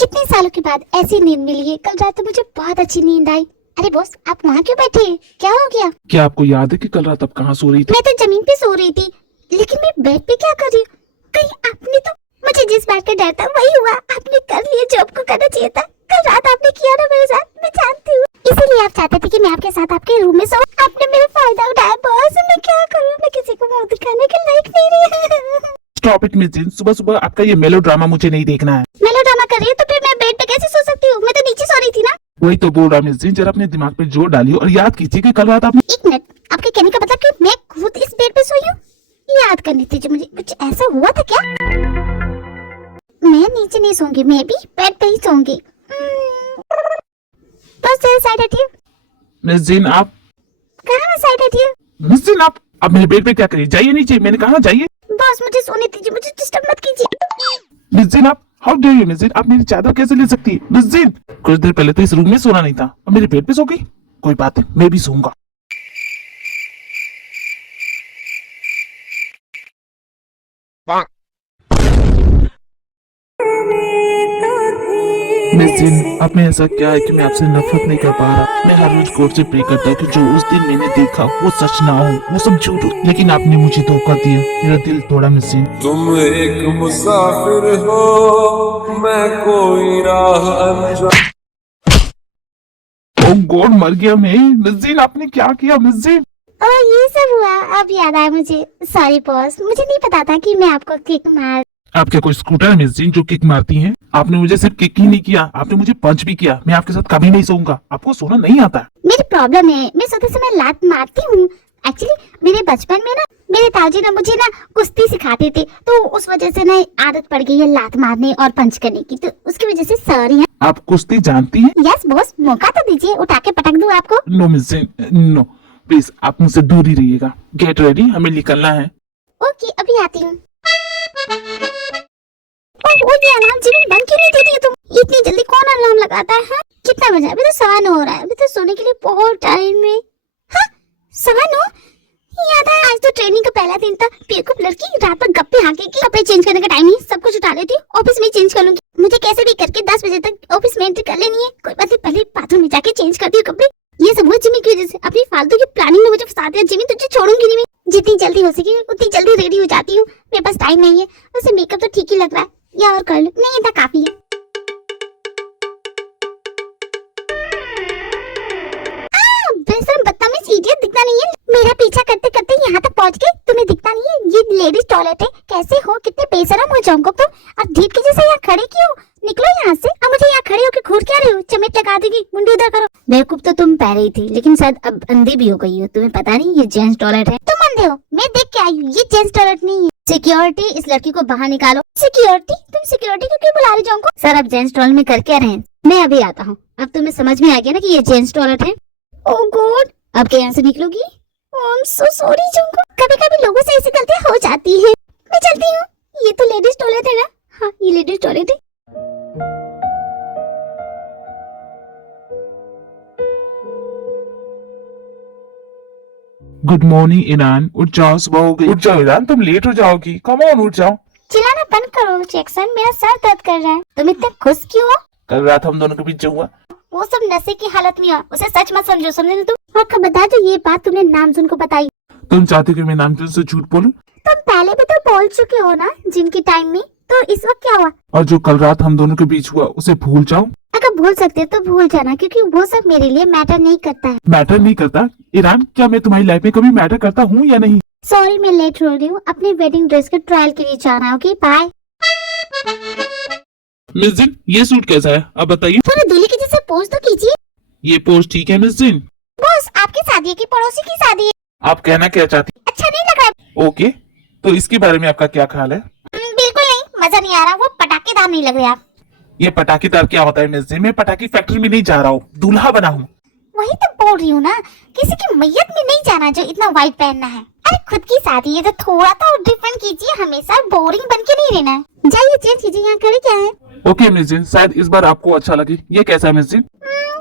कितने सालों के बाद ऐसी नींद मिली है। कल रात तो मुझे बहुत अच्छी नींद आई। अरे बॉस, आप वहाँ क्यों बैठे हैं? क्या हो गया? क्या आपको याद है कि कल रात आप कहाँ सो रही थी? मैं तो जमीन पे सो रही थी, लेकिन मैं बेड पे क्या कर रही हूँ? कहीं आपने तो मुझे जिस बात का डर था वही हुआ। आपने कर लिया जो आपको करना चाहिए था। कल रात आपने किया ना मेरे साथ, मैं जानती हूँ। इसीलिए आप चाहते थे कि मैं आपके साथ आपके रूम में सोऊं। आपने मेरा फायदा उठाया बॉस। मैं क्या करूँ? मैं किसी को मुंह दिखाने के लायक नहीं रही। स्टॉप इट मिस जिन, सुबह सुबह आपका ये मेलोड्रामा मुझे नहीं देखना है। मेलोड्रामा कर रही है तो फिर मैं बेड पे कैसे सो सकती हूँ? मैं तो नीचे सो रही थी ना। वही तो बोल रहा मिस जिन, जरा अपने दिमाग पे जोर डालिए और याद कीजिए कि कल रात आपने। एक मिनट, आपके कहने का मतलब कि मैं खुद इस बेड पे सोई हूँ? याद करनी थी जो मुझे कुछ ऐसा हुआ था क्या? मैं नीचे नहीं सोऊंगी, मैं भी बेड पे ही सोऊंगी। बस जरा साइड हटिए। मिस जिन आप। कहाँ साइड हटिए? मिस जिन आप अब मेरे बेड पे क्या करिए? जाइए नीचे, मैंने कहा जाइए। बॉस मुझे सोने दीजिए, मुझे डिस्टर्ब मत कीजिए। मिस जिन आप, हाउ डेयर यू मिस जिन, आप मेरी चादर कैसे ले सकती है? मिस जिन, कुछ देर पहले तो इस रूम में सोना नहीं था, अब मेरे बेड पे सो गई। कोई बात नहीं, मैं भी सोऊंगा। मिस जिन, अब मैं ऐसा क्या है कि मैं आपसे नफरत नहीं कर पा रहा। मैं हर रोज गॉड से प्रे करता हूँ कि जो उस दिन मैंने देखा वो सच ना हो, वो सब झूठ हो, लेकिन आपने मुझे धोखा दिया, मेरा दिल तोड़ा मिस जिन। तुम एक मुसाफिर हो, मैं कोई राह अनजान। ओह गॉड, मर गया मैं। मिस जिन, आपने क्या किया मिस जिन? ओह ये सब हुआ, अब याद आया मुझे। सॉरी बॉस, मुझे नहीं पता था कि मैं आपको किक मार। आप क्या कोई स्कूटर है मिस जिन जो किक मारती हैं? आपने मुझे सिर्फ किक ही नहीं किया, आपने मुझे पंच भी किया। मैं आपके साथ कभी नहीं सोऊंगा, आपको सोना नहीं आता। मेरी प्रॉब्लम है, मैं सोते समय लात मारती हूँ। एक्चुअली मेरे बचपन में ना मेरे ताऊजी ने मुझे ना कुश्ती सिखाते थे, तो उस वजह से ना आदत पड़ गई है लात मारने और पंच करने की, तो उसकी वजह से सॉरी है। आप कुश्ती जानती हैं? यस बॉस, मौका तो दीजिए, उठा के पटक दूं आपको। No miss Jin, no please, आप मुझसे दूर ही रहिएगा। गेट रेडी, हमें निकलना है। ओके, अभी आती हूँ। वो ये अलार्म जिमी बंद क्यों नहीं दे रही है तुम? इतनी जल्दी कौन अलार्म लगाता है? हाँ? कितना बजा? अभी तो 9:15 हो रहा है, अभी तो सोने के लिए बहुत टाइम है। हाँ 9:15? याद है आज तो ट्रेनिंग का पहला दिन था। बेवकूफ लड़की, रात भर गप्पे हाँकेगी। कपड़े चेंज करने का टाइम नहीं, सब कुछ उठा लेती हूँ, ऑफिस में चेंज कर लूंगी। मुझे कैसे भी करके 10 बजे तक ऑफिस में एंट्री कर लेनी है। कोई बात नहीं, पहले बाथरूम में जाके चेंज करती हूँ कपड़े। ये सब हुआ जिमी की वजह से। अपनी फालतू की प्लानिंग में मुझे फंसा दिया जिमी, तुझे छोड़ूंगी नहीं मैं। जितनी जल्दी हो सके उतनी जल्दी रेडी हो जाती हूँ। मेरे पास टाइम नहीं है। वैसे मेकअप तो ठीक ही लग रहा है, या और कर लो। नहीं इतना काफी है। बेशरम बदतमीज इडियट, दिखता नहीं है? मेरा पीछा करते करते यहाँ तक पहुँच गए, तुम्हें दिखता नहीं है? ये लेडीज टॉयलेट है। कैसे हो? कितने बेशरम हो जाऊंगा तुम। अब ढीठ के जैसे यहाँ खड़े क्यों? निकलो यहाँ से। अब मुझे यहाँ खड़े होकर घूर क्या रहे हो? चमेट लगा देगी, मुंडी उधर करो। बेवकूफ तो तुम पहले ही थी, लेकिन शायद अब अंधी भी हो गई हो। तुम्हें पता नहीं ये जेंट्स टॉयलेट है? तुम अंधे हो? मैं देख के आई हूँ, ये जेंट्स टॉयलेट नहीं है। सिक्योरिटी, इस लड़की को बाहर निकालो। सिक्योरिटी? तुम सिक्योरिटी को क्यों बुला रहे हो? सर अब जेंट्स टॉयलेट में कर क्या रहे हैं? मैं अभी आता हूँ। अब तुम्हें समझ में आ गया ना कि ये जेंट्स टॉयलेट है? ओह गॉड, अब क्या यहाँ से निकलोगी? I am so sorry Junko, कभी कभी लोगों से ऐसी गलतियाँ हो जाती है। मैं चलती हूँ। ये तो लेडीज टॉयलेट है ना? हाँ ये लेडीज टॉयलेट है। गुड मॉर्निंग ईरान, उठ जाओ, सुबह हो गई। उठ जाओ ईरान, तुम लेट हो जाओगी। कम ऑन, उठ जाओ। चिल्लाना बंद करो जैक्सन, मेरा सर दर्द कर रहा है। तुम इतने खुश क्यों हो? कल रात हम दोनों के बीच जो हुआ। वो सब नशे की हालत में हो, उसे सच मत समझो, समझे ना तुम? और खबरदार जो ये बात तुमने नामजुन को बताई। तुम चाहते कि मैं नामजुन से झूठ बोलूं? तुम पहले भी तो बोल चुके हो ना जिनके टाइम में, तो इस वक्त क्या हुआ? और जो कल रात हम दोनों के बीच हुआ उसे भूल जाओ। अगर भूल सकते तो भूल जाना, क्योंकि वो सब मेरे लिए मैटर नहीं करता है। मैटर नहीं करता? ईरान, क्या मैं तुम्हारी लाइफ में कभी मैटर करता हूँ या नहीं? सॉरी मैं लेट हो रही हूँ, अपने वेडिंग ड्रेस के ट्रायल के लिए जाना है। Okay bye. मिस जिन, ये सूट कैसा है अब बताइए? थोड़ा दूल्हे के जैसे पोज तो कीजिए। ये पोज ठीक है मिस जिन? बॉस आपकी शादी है कि पड़ोसी की शादी है? आप कहना क्या चाहती? अच्छा नहीं लग रहा? ओके, तो इसके बारे में आपका क्या ख्याल है? बिल्कुल नहीं, मजा नहीं आ रहा। वो पटाखेदार नहीं लग रहे आप। ये पटाखेदार क्या होता है मिस जिन? मैं पटाखे फैक्ट्री में नहीं जा रहा हूँ, दूल्हा बना हूँ। वही तो बोल रही हूँ ना, किसी की मैयत में नहीं जाना जो इतना व्हाइट पहनना है। अरे खुद की शादी है तो थोड़ा तो डिफरेंट कीजिए, हमेशा बोरिंग बन के नहीं रहना है। जाइए चेंज कीजिए, यहाँ खड़े क्या है? ओके मिस जिन, शायद इस बार आपको अच्छा लगे। ये कैसा है मिस जिन?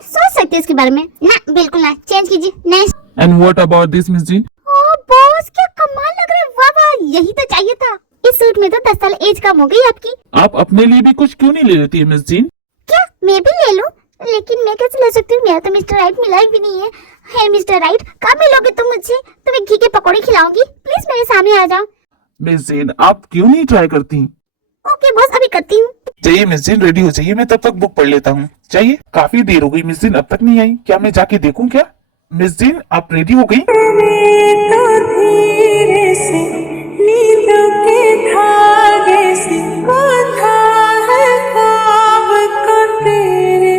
सोच सकते हैं इसके बारे में ना। बिल्कुल ना, चेंज कीजिए next. And what about this miss Jin? Oh boss क्या कमाल लग रहा है, वाह वाह, यही तो चाहिए था। इस सूट में तो 10 साल एज कम हो गई आपकी। आप अपने लिए भी कुछ क्यों नहीं ले लेती है मिस जीन? क्या मैं भी ले लूं? लेकिन मैं कैसे ले सकती हूँ, मेरा तो मिस्टर राइट मिला भी नहीं है। है मिस्टर राइट, कब मिलोगे तुम मुझे? तुम्हें घी के पकौड़े खिलाऊंगी, प्लीज मेरे सामने आ जाओ। मिस जीन आप क्यों नहीं ट्राई करती? ओके बॉस, अभी करती हूँ। चाहिए मिस जीन, रेडी हो जाइए, मैं तब तक बुक पढ़ लेता हूँ। चाहिए, काफी देर हो गई मिस जीन अब तक नहीं आई, क्या मैं जाके देखूं क्या? मिस जीन आप रेडी हो गई? तो धीरे से नींदों के धागे से बांधा है ख्वाब को तेरे।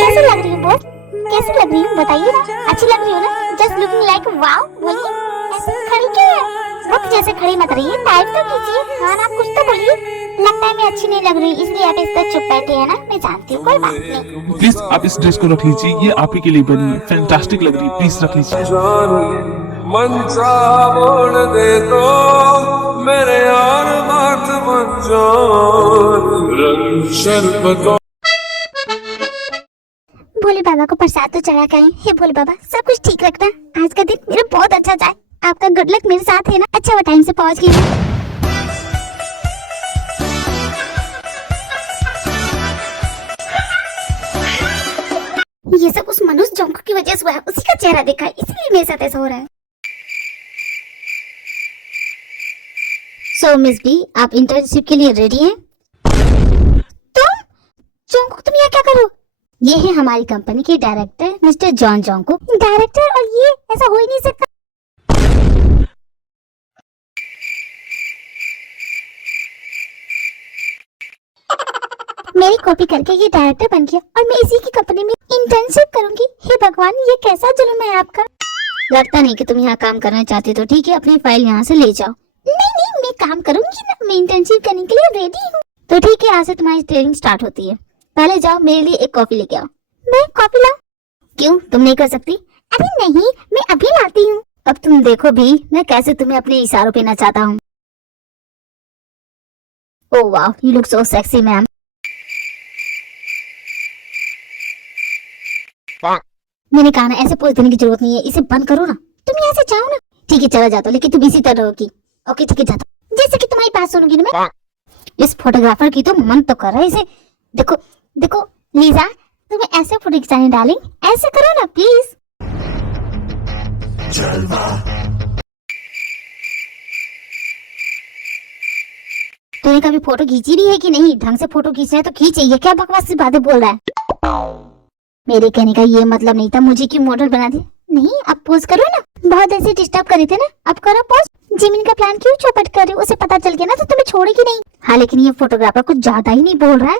कैसे लग रही हूँ बॉस? कैसे लग रही हूँ बताइए ना, अच्छी लग रही हो ना? Just looking like wow. बोलिए, ऐसे खड़ी क्यों है? वक्त जैसे खड़ी मत रहिए, टाइप तो कीजिए। हाँ ना, कुछ तो बोलिए। लगता है मैं अच्छी नहीं लग रही, इसलिए आप इस तरह चुप बैठे हैं ना। मैं जानती हूँ, कोई बात नहीं। प्लीज आप इस ड्रेस को रख लीजिए, ये आप ही के लिए बनी है, फैंटास्टिक लग रही है, प्लीज रख लीजिए। जान मन चाहा मोड़ दे तो मेरे यार बात मन जान रंग शरबतों। भोले बाबा को प्रसाद तो चढ़ा कर आए। हे भोले बाबा, सब कुछ ठीक रखना, आज का दिन मेरा बहुत अच्छा जाए। आपका गुड लक मेरे साथ है ना। अच्छा वो टाइम से पहुंच गई हूँ। ये सब उस मनुष्य जोंको की वजह से हुआ है, उसी का चेहरा देखा है, इसलिए मेरे साथ ऐसा हो रहा है। सो मिस बी, आप इंटर्नशिप के लिए रेडी हैं? तुम जोंको, तुम यहाँ क्या करो? ये है हमारी कंपनी के डायरेक्टर मिस्टर जॉन जोंको। डायरेक्टर? और ये ऐसा हो ही नहीं सकता। मेरी कॉपी करके ये डायरेक्टर बन गया और मैं इसी की कंपनी में इंटर्नशिप करूंगी। हे भगवान, ये कैसा जुल्म है आपका। लगता नहीं कि तुम यहाँ काम करना चाहती, तो ठीक है, अपनी फाइल यहाँ से ले जाओ। नहीं नहीं, मैं काम करूंगी ना, मैं इंटर्नशिप करने के लिए रेडी हूँ। तो ठीक है, आज से तुम्हारी ट्रेनिंग स्टार्ट होती है। पहले जाओ मेरे लिए एक कॉफी लेके आओ। मैं कॉफी लाऊं? क्यों, तुम नहीं कर सकती? अरे नहीं, मैं अभी लाती हूँ। अब तुम देखो भी मैं कैसे तुम्हें अपने इशारों पे नचाता हूँ। ओह वाह, you look so sexy ma'am. मैंने कहा ना, ऐसे पोज देने की जरूरत नहीं है, इसे बंद करो ना। तुम यहाँ से जाओ ना। ठीक है चला जाता, लेकिन तुम इसी तरह रहोगी। ओके ठीक है, जाता। जैसे कि तुम्हारी बात सुनूंगी ना मैं। इस फोटोग्राफर की तो मन तो कर रहा है इसे। देखो देखो लीजा, तुम्हें ऐसे फोटो खिंचाने डार्लिंग, ऐसे करो ना प्लीज। तूने कभी फोटो खींची भी है कि नहीं? ढंग से फोटो खींचना है तो खींचे, ये क्या बकवास सी बातें बोल रहा है? मेरे कहने का ये मतलब नहीं था, मुझे क्यों मॉडल बना दे। नहीं, अब पोज करो ना, बहुत ऐसे डिस्टर्ब करे थे ना, अब करो पोज। जिमिन का प्लान क्यों चौपट कर रहे हो? उसे पता चल गया ना तो तुम्हें छोड़ेगी नहीं। हाँ लेकिन ये फोटोग्राफर कुछ ज्यादा ही नहीं बोल रहा है,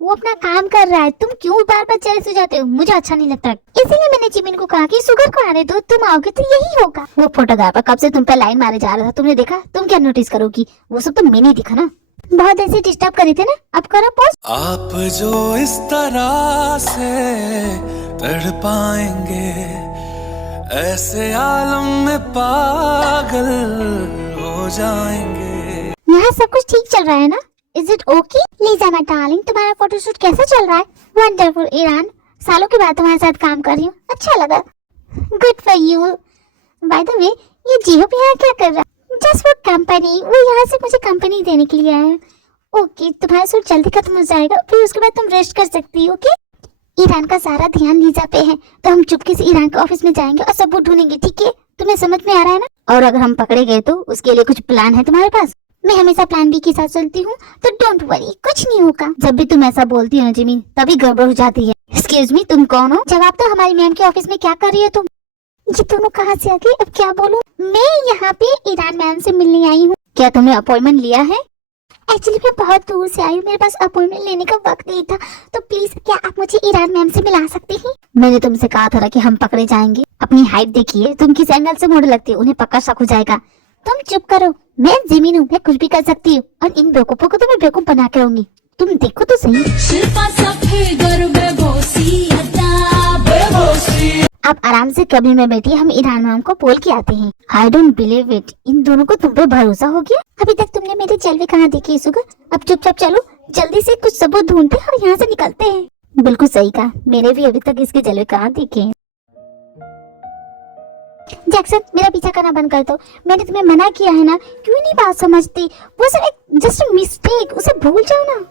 वो अपना काम कर रहा है। तुम क्यों बार बार जेलस हो जाते हो? मुझे अच्छा नहीं लगता, इसीलिए मैंने जिमिन को कहा कि शुगर को आने दो, तुम आओगे तो यही होगा। वो फोटोग्राफर कब से तुम पे लाइन मारे जा रहा था, तुमने देखा? तुम क्या नोटिस करोगी, वो सब तो मैंने देखा ना। बहुत ऐसे डिस्टर्ब करे थे ना, अब करो पोज। आप जो इस तरह से तड़पाएंगे, ऐसे आलम में पागल हो जाएंगे। यहाँ सब कुछ ठीक चल रहा है ना? Is it okay? Lisa my darling, तुम्हारा फोटोशूट कैसा चल रहा है? वंडरफुल ईरान, सालों के बाद तुम्हारे साथ काम कर रही हूँ, अच्छा लगा। Good for you. By the way, ये जीहोप यहाँ क्या कर रहा है? जस्ट फॉर कंपनी, वो यहाँ से मुझे कंपनी देने के लिए आया है। ओके, तुम्हारा सूट जल्दी खत्म हो जाएगा, फिर उसके बाद तुम रेस्ट कर सकती हो। ओके, ईरान का सारा ध्यान लीजा पे है, तो हम चुपके से ईरान के ऑफिस में जाएंगे और सबूत ढूंढेंगे, ठीक है? तुम्हें समझ में आ रहा है ना? और अगर हम पकड़े गए तो उसके लिए कुछ प्लान है तुम्हारे पास? मैं हमेशा प्लान बी के साथ चलती हूँ, तो डोंट वरी, कुछ नहीं होगा। जब भी तुम ऐसा बोलती हो ना जिमी, तभी गड़बड़ हो जाती है। एक्सक्यूज मी, तुम कौन हो? जवाब तो हमारी मैम के ऑफिस में क्या कर रही हो तुम? ये दोनों कहाँ से आ गए? अब क्या बोलूं? मैं यहाँ पे ईरान मैम से मिलने आई हूँ। क्या तुमने अपॉइंटमेंट लिया है? एक्चुअली मैं बहुत दूर से आई हूँ, मेरे पास अपॉइंटमेंट लेने का वक्त नहीं था, तो प्लीज क्या आप मुझे ईरान मैम से मिला सकती हैं? मैंने तुमसे कहा था ना कि हम पकड़े जाएंगे। अपनी हाइट देखिए, तुम किस एंगल से मॉडल लगती हो, उन्हें पक्का शक हो जाएगा। तुम चुप करो, मैं जिमीन हूँ, मैं कुछ भी कर सकती हूँ, और इन बेवकूफों को तो मैं बेवकूफ बना के रहूंगी। तुम देखो तो सही। आप आराम से कैबिन में बैठिए, हम ईरान मैम को बोल के आते हैं। आई डोंट बिलीव इट, इन दोनों को तुम पे भरोसा हो गया? अभी तक तुमने मेरे जलवे कहाँ देखे सुगर? अब चुपचाप चलो, जल्दी से कुछ सबूत ढूंढते हैं और यहाँ से निकलते हैं। बिल्कुल सही कहा, मैंने भी अभी तक इसके जलवे कहाँ देखे हैं। जैक्सन मेरा पीछा करना बंद कर दो। मैंने तुम्हें मना किया है ना, क्यों नहीं बात समझती? वो सिर्फ एक जस्ट मिस्टेक, उसे भूल जाओ ना।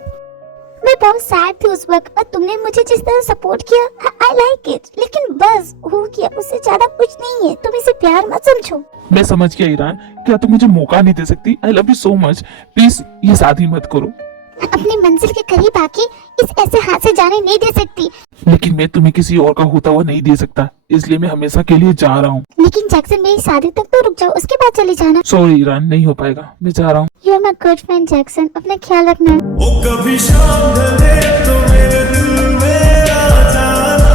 मैं बहुत सैड थी उस वक्त और तुमने मुझे जिस तरह सपोर्ट किया, आई लाइक इट, लेकिन बस हो गया, उससे ज्यादा कुछ नहीं है। तुम इसे प्यार मत समझो। मैं समझ गया ईरान, क्या तुम मुझे मौका नहीं दे सकती? I love you so much, please ये शादी मत करो। अपनी मंजिल के करीब आके इस ऐसे हाथ से जाने नहीं दे सकती। लेकिन मैं तुम्हें किसी और का होता हुआ नहीं दे सकता, इसलिए मैं हमेशा के लिए जा रहा हूँ। लेकिन जैक्सन मेरी शादी तक तो रुक जाओ, उसके बाद चले जाना। सॉरी ईरान, नहीं हो पाएगा, मैं जा रहा हूँ। You are my good friend Jackson, अपना ख्याल रखना। ओ कभी शाम ढले तो मेरे दिल में आ जाना,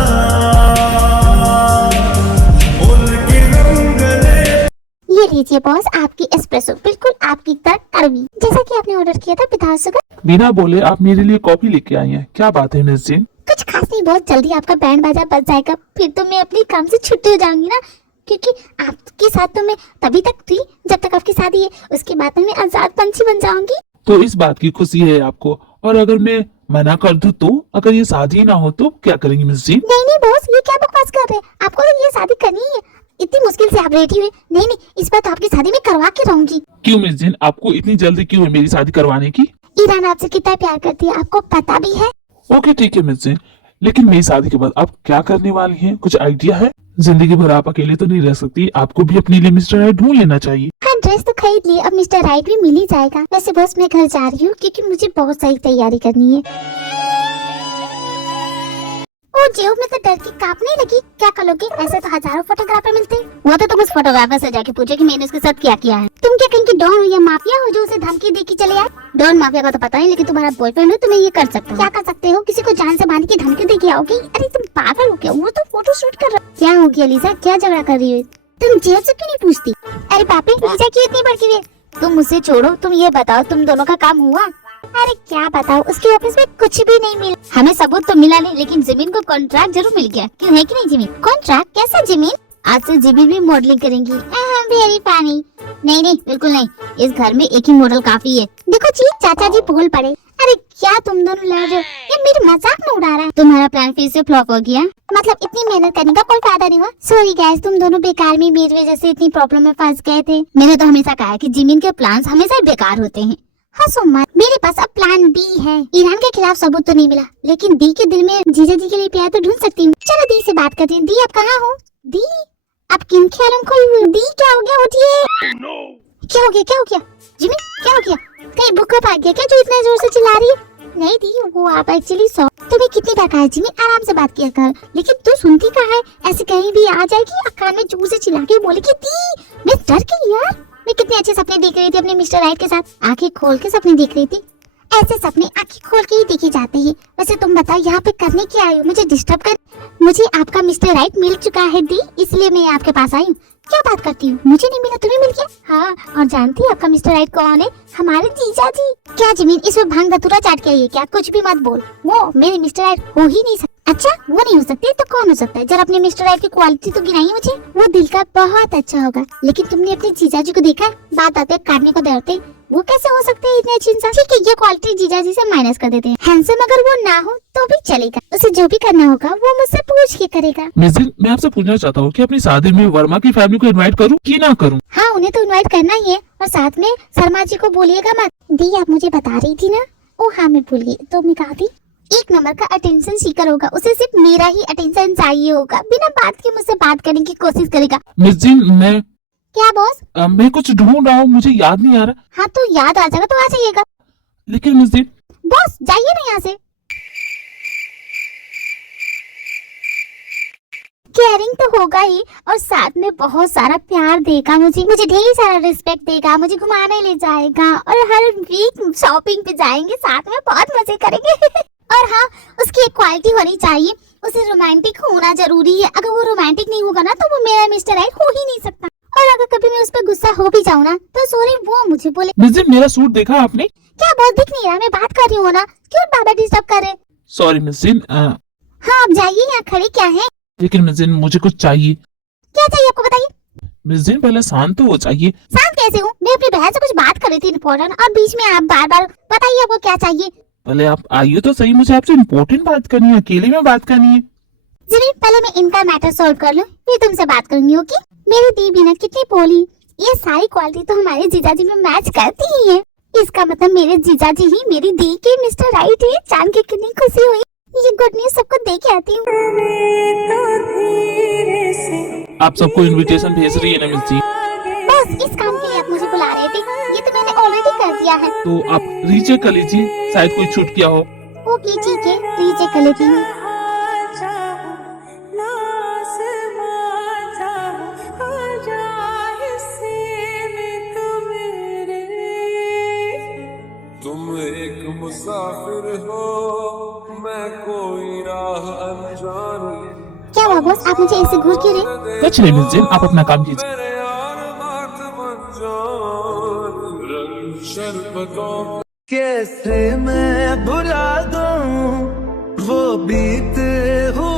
उनके रंग गले। ये लीजिए बॉस, आपकी एस्प्रेसो, बिल्कुल आपकी तरह कड़वी, जैसा कि आपने ऑर्डर किया था विदाउट शुगर। बिना बोले आप मेरे लिए कॉफी लेके आई हैं, क्या बात है मिस जीन? कुछ खास नहीं, बहुत जल्दी आपका बैंड बाजा बज जाएगा, फिर तो मैं अपने काम से छुट्टी हो जाऊंगी ना, क्योंकि आपके साथ तो मैं तभी तक थी जब तक आपकी शादी है, उसके बाद में मैं आजाद पंछी बन जाऊंगी। तो इस बात की खुशी है आपको, और अगर मैं मना कर दूं तो? अगर ये शादी ना हो तो क्या करेंगी मिस जीन? नहीं बॉस, ये क्या बकवास कर रहे हैं? आपको तो ये शादी करनी ही है, इतनी मुश्किल से आप रेडी हुए। नहीं, इस बार तो आपकी शादी में करवा के रहूंगी। क्यों मिस जीन, आपको इतनी जल्दी क्यों है मेरी शादी करवाने की? ईरान आपसे कितना प्यार करती है, आपको पता भी है। ओके ठीक है मिस जीन, लेकिन मेरी शादी के बाद आप क्या करने वाली हैं? कुछ आइडिया है? जिंदगी भर आप अकेले तो नहीं रह सकती, आपको भी अपने लिए मिस्टर राइट ढूंढ लेना चाहिए। हाँ, ड्रेस तो खरीद ली, अब मिस्टर राइट भी मिल ही जाएगा। वैसे बॉस मैं घर जा रही हूँ क्योंकि मुझे बहुत सारी तैयारी करनी है। ओ जेब में तो डर की कांपने लगी, क्या करोगे? ऐसे तो हजारों फोटोग्राफर मिलते हैं। वो तो तुम उस फोटोग्राफर से जाके पूछो कि मैंने उसके साथ क्या किया है। तुम क्या कहीं की डॉन हो या माफिया हो जो उसे धमकी दे के चले आए? डॉन माफिया का तो पता नहीं, लेकिन तुम्हारा बॉयफ्रेंड हो, तुम्हें ये कर सकते हो। क्या कर सकते हो? किसी को जान से बांध के धमकी दे के आओगे? अरे तुम पागल हो क्या? वो तो फोटो शूट कर रहा। क्या हो गया लीजा, क्या झगड़ा कर रही हो? तुम जेब से क्यों नहीं पूछती? अरे पापी, लीजा क्यों इतनी भड़की हुई है? तुम मुझसे छोड़ो, तुम ये बताओ तुम दोनों का काम हुआ? अरे क्या बताओ, उसके ऑफिस में कुछ भी नहीं मिला। हमें सबूत तो मिला नहीं, लेकिन जमीन को कॉन्ट्रैक्ट जरूर मिल गया। क्यों, है कि नहीं जमीन? कॉन्ट्रैक्ट? कैसा जमीन? आज से जमीन भी मॉडलिंग करेंगी। Very funny. नहीं बिल्कुल नहीं, इस घर में एक ही मॉडल काफी है। देखो जी, चाचा जी बोल पड़े। अरे क्या तुम दोनों लड़ रहे हो? ये मेरी मजाक में उड़ा रहा है। तुम्हारा प्लान फिर से फ्लॉप हो गया, मतलब इतनी मेहनत करने का कोई फायदा नहीं हुआ। सॉरी गाइस, तुम दोनों बेकार में मेरी वजह से इतनी प्रॉब्लम में फंस गए थे। मैंने तो हमेशा कहा कि जिमिन के प्लान हमेशा बेकार होते हैं। हंसो मत, मेरे पास अब प्लान बी है। ईरान के खिलाफ सबूत तो नहीं मिला, लेकिन दी के दिल में जीजा जी के लिए प्यार तो ढूंढ सकती हूँ। चलो दी से बात करते हैं। दी आप कहाँ हो? दी आप किन ख्यालों में खोई हुई हो? दी क्या हो गया? उठिए। क्या हो गया? जिमी क्या हो गया? कहीं भूखा भाग गया क्या जो इतना जोर से चिल्ला रही है? नहीं दी, वो आप एक्चुअली सो। तुम्हें कितनी बार कहा जिमी आराम से बात किया कर, लेकिन तू सुनती कहाँ है? ऐसे कहीं भी आ जाएगी और कान में जोर से चिल्ला के बोलेगी दी। मैं डर गई यार, मैं कितने अच्छे सपने देख रही थी अपने मिस्टर राइट के साथ। आंखें खोल के सपने देख रही थी। ऐसे सपने आंखें खोल के ही देखे जाते हैं। वैसे तुम बताओ यहाँ पे करने क्या आई हो? मुझे डिस्टर्ब कर? मुझे आपका मिस्टर राइट मिल चुका है दी, इसलिए मैं आपके पास आई हूँ। क्या बात करती हूँ? मुझे नहीं मिला, तुम्हें मिल गया? हाँ, और जानती है आपका मिस्टर राइट कौन है? हमारे जीजा जी। क्या जमीन इसमें भांग धतूरा चाट के आई है क्या? कुछ भी मत बोल, वो मेरे मिस्टर राइट हो ही नहीं सकते। अच्छा, वो नहीं हो सकते तो कौन हो सकता है? जरा अपने मिस्टर राइट की क्वालिटी तो गिनाइए मुझे। वो दिल का बहुत अच्छा होगा, लेकिन तुमने अपने जीजा जी को देखा? बात आते काटने को डरते, वो कैसे हो सकते हैं इतने अच्छे इंसान? ठीक है, ये क्वालिटी जीजा जी से माइनस कर देते हैं। हैंडसम अगर वो ना हो तो भी चलेगा, उसे जो भी करना होगा वो मुझसे पूछ के करेगा। मिसिल, मैं आपसे पूछना चाहता हूँ कि अपनी शादी में वर्मा की फैमिली को इनवाइट करूँ कि ना करूँ? हाँ, उन्हें तो इनवाइट करना ही है, और साथ में शर्मा जी को बोलिएगा मत। दी आप मुझे बता रही थी ना? ओ हाँ, मैं भूल गई। तो मैं कहा थी, एक नंबर का अटेंशन सीकर होगा, उसे सिर्फ मेरा ही अटेंशन चाहिए होगा, बिना बात के मुझसे बात करने की कोशिश करेगा। मिसिल, मैं क्या बॉस? मैं कुछ ढूंढ रहा हूँ, मुझे याद नहीं आ रहा। हाँ तो याद आ जाएगा तो आ जाइएगा। लेकिन मिसिल। बॉस जाइए ना यहाँ से। केयरिंग तो होगा ही, और साथ में बहुत सारा प्यार देगा मुझे ढेर सारा रिस्पेक्ट देगा, मुझे घुमाने ले जाएगा, और हर वीक शॉपिंग पे जाएंगे, साथ में बहुत मजे करेंगे। और हाँ, उसकी एक क्वालिटी होनी चाहिए, उसे रोमांटिक होना जरूरी है। अगर वो रोमांटिक नहीं होगा ना तो वो मेरा मिस्टर राइट हो ही नहीं सकता। और अगर कभी मैं उस पर गुस्सा हो भी जाऊँ ना तो सॉरी वो मुझे बोले। मिसिल, मेरा सूट देखा आपने? क्या बहुत दिख नहीं रहा? मैं बात कर रही हूँ ना, क्यों बाबा डिस्टर्ब कर रहे? Sorry missile. हाँ, आप जाइए, यहाँ खड़े क्या है? लेकिन मिसिल, मुझे कुछ चाहिए। क्या चाहिए आपको, बताइए। मिसिल, पहले शांत तो हो जाइए। शांत कैसे हूँ? मैं अपनी बहन से कुछ बात कर रही थी इम्पोर्टेंट, और बीच में आप बार बार बताइए आपको क्या चाहिए। पहले आप आइए तो सही, मुझे आपसे इम्पोर्टेंट बात करनी है, अकेले में बात करनी है। जरूर, पहले मैं इनका मैटर सॉल्व कर लूँ, फिर तुमसे बात करूंगी। ओके? मेरी दी भी ना कितनी भोली, ये सारी क्वालिटी तो हमारे जीजाजी में मैच करती ही है। इसका मतलब मेरे जीजाजी ही मेरी दी के मिस्टर राइट है। जान के कितनी खुशी हुई। ये गुड न्यूज सबको दे के आती हूँ। आप सबको इनविटेशन भेज रही है ना मिस जी? बस इस काम के लिए आप मुझे बुला रहे थे, ये तो मैंने ऑलरेडी कर दिया है। तो आप रीचेक कर लीजिए, शायद कोई छूट किया हो। ओके ठीक है, रीचेक कर लेती हूँ। तुम एक मुसाफिर हो, मैं कोई राह अनजान। क्या हुआ बॉस, आप मुझे ऐसे घूर क्यों रहे? कुछ नहीं मिस जी, आप अपना काम कीजिए। मेरे यार बात मन जान, रंग शरबतों कैसे मैं भुला दूं वो बीते हुए